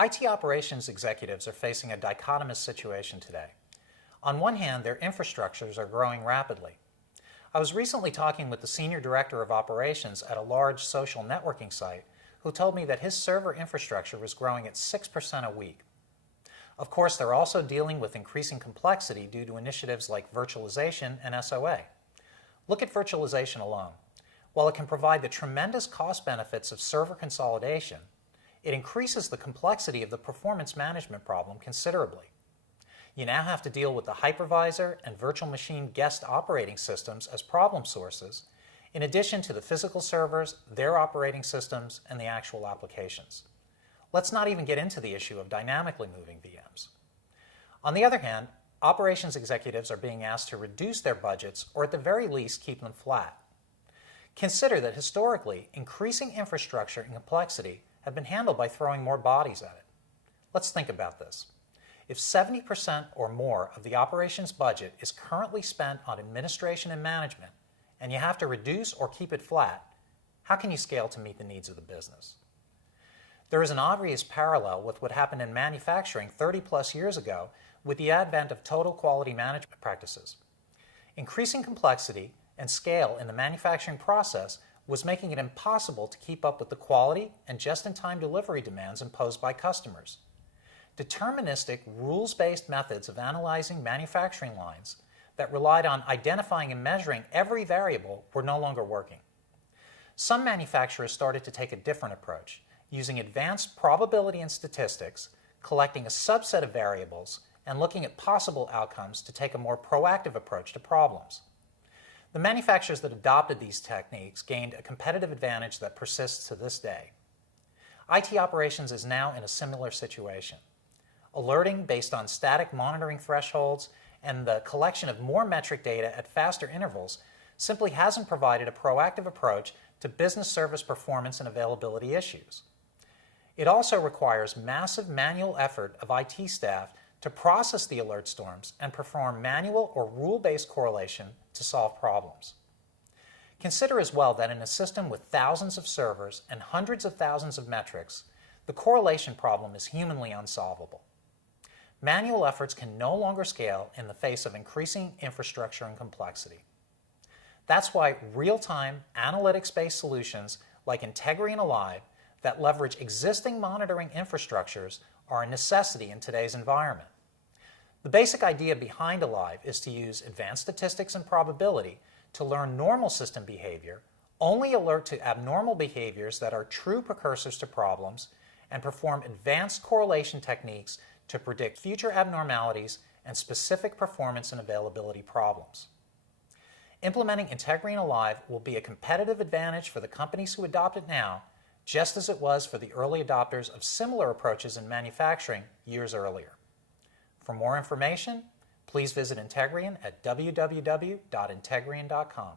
IT operations executives are facing a dichotomous situation today. On one hand, their infrastructures are growing rapidly. I was recently talking with the Senior Director of Operations at a large social networking site who told me that his server infrastructure was growing at 6% a week. Of course, they're also dealing with increasing complexity due to initiatives like virtualization and SOA. Look at virtualization alone. While it can provide the tremendous cost benefits of server consolidation, it increases the complexity of the performance management problem considerably. You now have to deal with the hypervisor and virtual machine guest operating systems as problem sources, in addition to the physical servers, their operating systems, and the actual applications. Let's not even get into the issue of dynamically moving VMs. On the other hand, operations executives are being asked to reduce their budgets or at the very least keep them flat. Consider that historically, increasing infrastructure and complexity have been handled by throwing more bodies at it. Let's think about this. If 70% or more of the operations budget is currently spent on administration and management, and you have to reduce or keep it flat, how can you scale to meet the needs of the business? There is an obvious parallel with what happened in manufacturing 30+ years ago with the advent of total quality management practices. Increasing complexity and scale in the manufacturing process was making it impossible to keep up with the quality and just-in-time delivery demands imposed by customers. Deterministic, rules-based methods of analyzing manufacturing lines that relied on identifying and measuring every variable were no longer working. Some manufacturers started to take a different approach, using advanced probability and statistics, collecting a subset of variables, and looking at possible outcomes to take a more proactive approach to problems. The manufacturers that adopted these techniques gained a competitive advantage that persists to this day. IT operations is now in a similar situation. Alerting based on static monitoring thresholds and the collection of more metric data at faster intervals simply hasn't provided a proactive approach to business service performance and availability issues. It also requires massive manual effort of IT staff to process the alert storms and perform manual or rule-based correlation to solve problems. Consider as well that in a system with thousands of servers and hundreds of thousands of metrics, the correlation problem is humanly unsolvable. Manual efforts can no longer scale in the face of increasing infrastructure and complexity. That's why real-time, analytics-based solutions like Integrien Alive that leverage existing monitoring infrastructures are a necessity in today's environment. The basic idea behind Alive is to use advanced statistics and probability to learn normal system behavior, only alert to abnormal behaviors that are true precursors to problems, and perform advanced correlation techniques to predict future abnormalities and specific performance and availability problems. Implementing Integrien Alive will be a competitive advantage for the companies who adopt it now, just as it was for the early adopters of similar approaches in manufacturing years earlier. For more information, please visit Integrien at www.integrien.com.